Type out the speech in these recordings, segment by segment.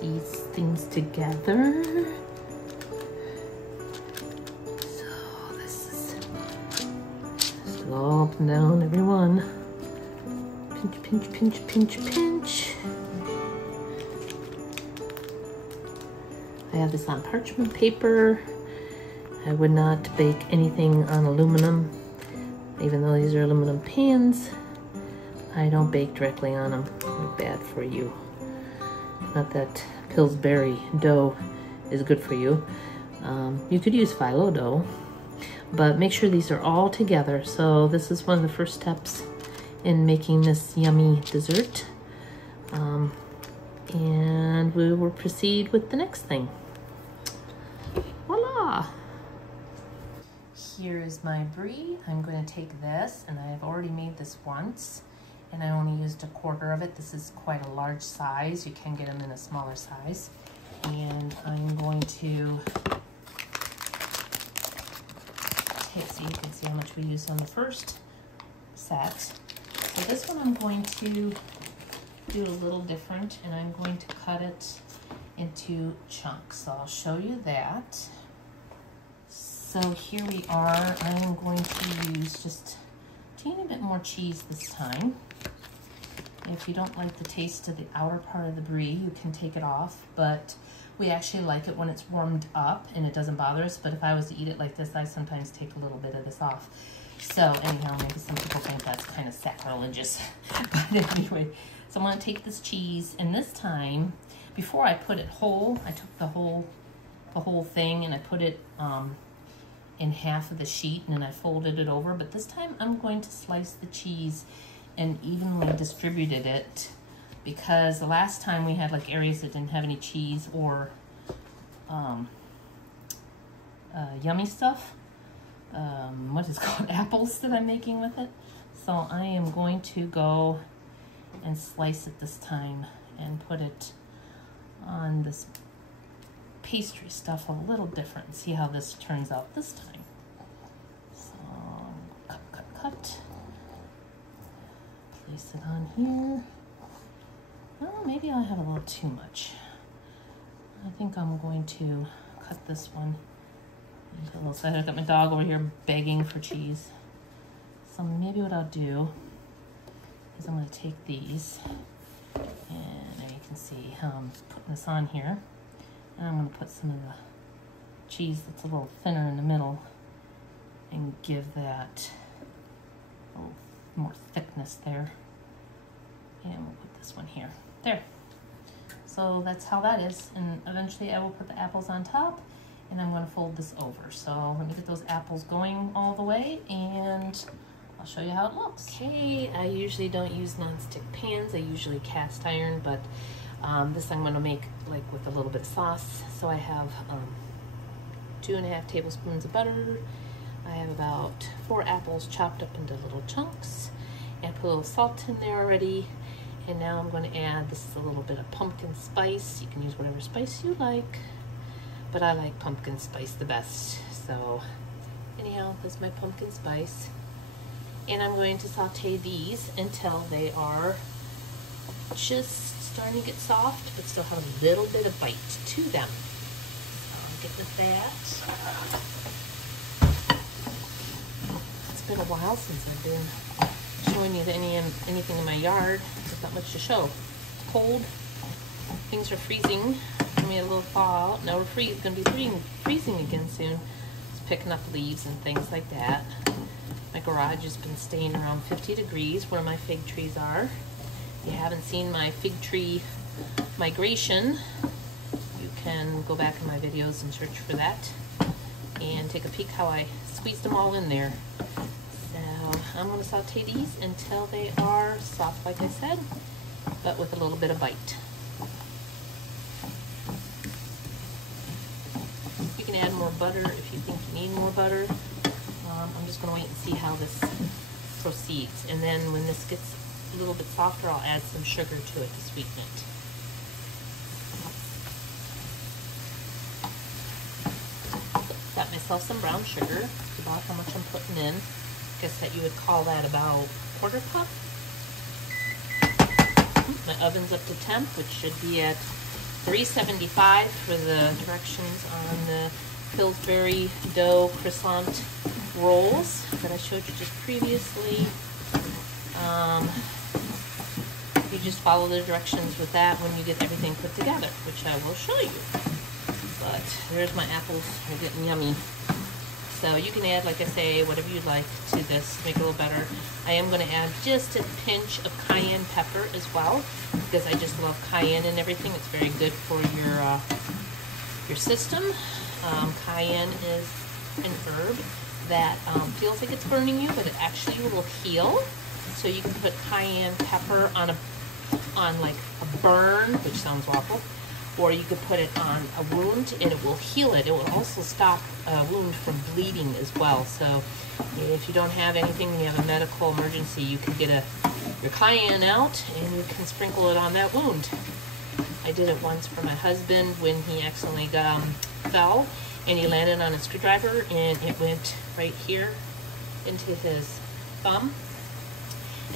these things together. So this is just all up and down every one. Pinch, pinch, pinch, pinch, pinch. I have this on parchment paper. I would not bake anything on aluminum, even though these are aluminum pans. I don't bake directly on them. They're bad for you. Not that Pillsbury dough is good for you. You could use phyllo dough, but make sure these are all together. So this is one of the first steps in making this yummy dessert. And we will proceed with the next thing. Voila! Here is my brie. I'm going to take this, and I've already made this once, and I only used 1/4 of it. This is quite a large size. You can get them in a smaller size. And I'm going to take, so you can see how much we used on the first set. So this one I'm going to do a little different, and I'm going to cut it into chunks. So I'll show you that. So here we are. I'm going to use just a teeny bit more cheese this time. If you don't like the taste of the outer part of the brie, you can take it off, but we actually like it when it's warmed up and it doesn't bother us. But if I was to eat it like this, I sometimes take a little bit of this off. So anyhow, maybe some people think that's kind of sacrilegious. But anyway, so I'm going to take this cheese, and this time, before I put it whole, I took the whole thing and I put it in half of the sheet, and then I folded it over. But this time I'm going to slice the cheese and evenly distributed it, because the last time we had like areas that didn't have any cheese or yummy stuff. What is it called? Apples that I'm making with it. So I am going to go and slice it this time and put it on this pastry stuff a little different. See how this turns out this time. So cut, cut, cut. Place it on here. Well, maybe I have a little too much. I think I'm going to cut this one into a little side. I've got my dog over here begging for cheese. So maybe what I'll do is I'm going to take these, and there you can see how I'm putting this on here. And I'm going to put some of the cheese that's a little thinner in the middle and give that a little more thickness there. And we'll put this one here. There. So that's how that is. And eventually I will put the apples on top, and I'm going to fold this over. So let me get those apples going all the way, and I'll show you how it looks. Okay, I usually don't use nonstick pans. I usually cast iron, but this I'm going to make like with a little bit of sauce. So I have 2½ tablespoons of butter. I have about 4 apples chopped up into little chunks, and put a little salt in there already. And now I'm going to add, this is a little bit of pumpkin spice. You can use whatever spice you like, but I like pumpkin spice the best. So anyhow, this is my pumpkin spice. And I'm going to saute these until they are just starting to get soft, but still have a little bit of bite to them. So I'll get with that. It's been a while since I've been showing you anything in my yard. There's not much to show. It's cold. Things are freezing. We had a little thaw out. Now we're going to be freezing again soon. It's picking up leaves and things like that. My garage has been staying around 50 degrees where my fig trees are. If you haven't seen my fig tree migration, you can go back in my videos and search for that and take a peek how I squeezed them all in there. So I'm going to saute these until they are soft, like I said, but with a little bit of bite. You can add more butter if you think you need more butter. I'm just going to wait and see how this proceeds. And then when this gets a little bit softer, I'll add some sugar to it to sweeten it. Got myself some brown sugar. That's about how much I'm putting in. I guess that you would call that about 1/4 cup. My oven's up to temp, which should be at $3.75 for the directions on the Pillsbury dough croissant rolls that I showed you just previously. You just follow the directions with that when you get everything put together, which I will show you. But there's my apples. They're getting yummy. So you can add, like I say, whatever you'd like to this to make it a little better. I am going to add just a pinch of cayenne pepper as well, because I just love cayenne and everything. It's very good for your system. Cayenne is an herb that feels like it's burning you, but it actually will heal. So you can put cayenne pepper on like a burn, which sounds awful, or you could put it on a wound and it will heal it. It will also stop a wound from bleeding as well. So if you don't have anything, you have a medical emergency, you can get your cayenne out and you can sprinkle it on that wound. I did it once for my husband when he accidentally fell and he landed on a screwdriver and it went right here into his thumb.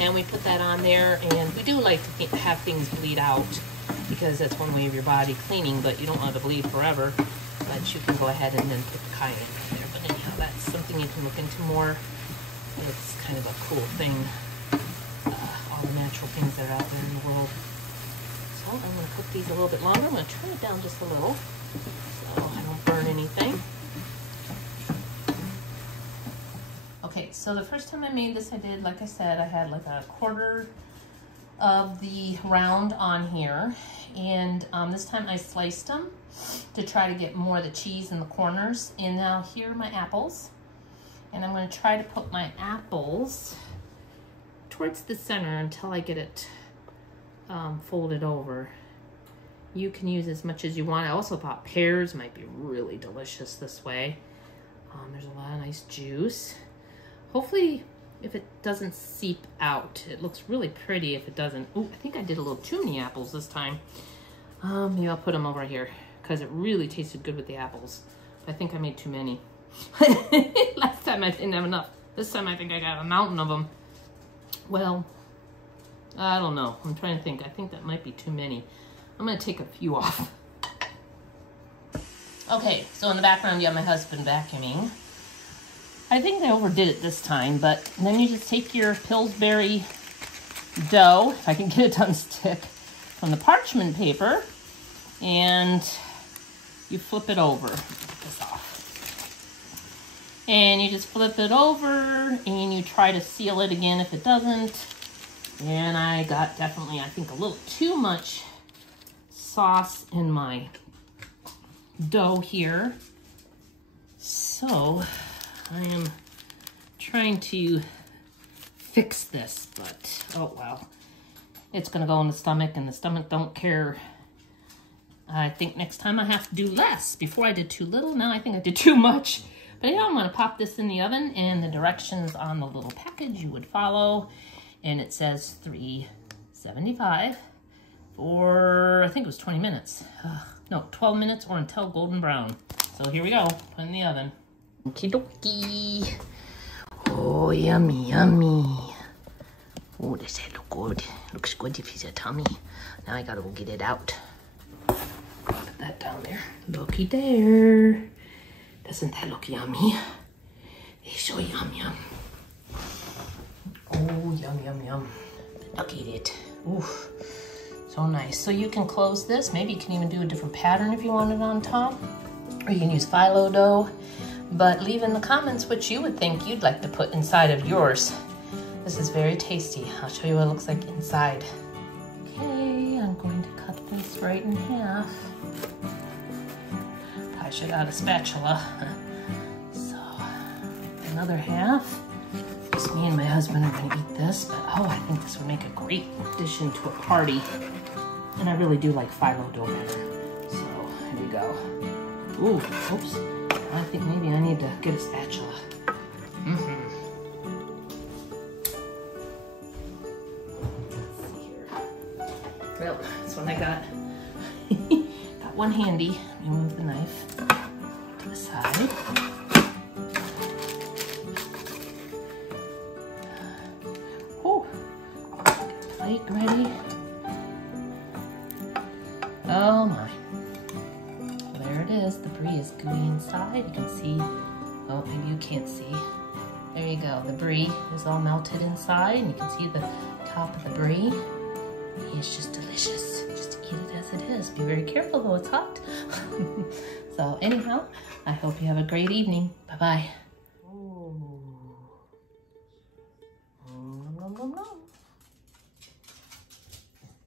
And we put that on there, and we do like to have things bleed out because that's one way of your body cleaning, but you don't want it to bleed forever. But you can go ahead and then put the cayenne in there. But anyhow, that's something you can look into more. It's kind of a cool thing, all the natural things that are out there in the world. So I'm going to cook these a little bit longer. I'm going to turn it down just a little so I don't burn anything. Okay, so the first time I made this, I did, like I said, I had like a quarter of the round on here. And this time I sliced them to try to get more of the cheese in the corners. And now here are my apples. And I'm going to try to put my apples towards the center until I get it folded over. You can use as much as you want. I also thought pears might be really delicious this way. There's a lot of nice juice. Hopefully, if it doesn't seep out, it looks really pretty if it doesn't. Oh, I think I did a little too many apples this time. Maybe I'll put them over here because it really tasted good with the apples. I think I made too many. Last time I didn't have enough. This time I think I got a mountain of them. Well, I don't know. I'm trying to think. I think that might be too many. I'm going to take a few off. Okay, so in the background you have my husband vacuuming. I think I overdid it this time, but then you just take your Pillsbury dough, if I can get it to unstick, from the parchment paper, and you flip it over. Get this off. And you just flip it over, and you try to seal it again if it doesn't. And I got definitely, I think, a little too much sauce in my dough here. So I am trying to fix this, but oh well. It's gonna go in the stomach and the stomach don't care. I think next time I have to do less. Before I did too little, now I think I did too much. But yeah, I'm gonna pop this in the oven and the directions on the little package you would follow. And it says $3.75 for, I think it was 20 minutes. No, 12 minutes or until golden brown. So here we go, put in the oven. Okie dokie. Oh, yummy, yummy. Oh, does that look good? Looks good if he's a tummy. Now I gotta go get it out. Put that down there. Looky there. Doesn't that look yummy? It's so yum, yum. Oh, yum, yum, yum. Look at it. Oof. So nice. So you can close this. Maybe you can even do a different pattern if you want it on top. Or you can use phyllo dough. But leave in the comments what you would think you'd like to put inside of yours. This is very tasty. I'll show you what it looks like inside. Okay, I'm going to cut this right in half. Probably should have a spatula. So, another half. Just me and my husband are gonna eat this, but oh, I think this would make a great addition to a party. And I really do like phyllo dough better. So, here we go. Ooh, oops. I think maybe I need to get a spatula. Let's see here. Well, this one I got. Got one handy. Let me move the knife to the side. Oh, get a plate ready. Oh my. There it is. The brie is gooey inside. You can see. Oh, maybe you can't see. There you go. The brie is all melted inside, and you can see the top of the brie. It's just delicious. Just eat it as it is. Be very careful though, it's hot. So anyhow, I hope you have a great evening. Bye-bye.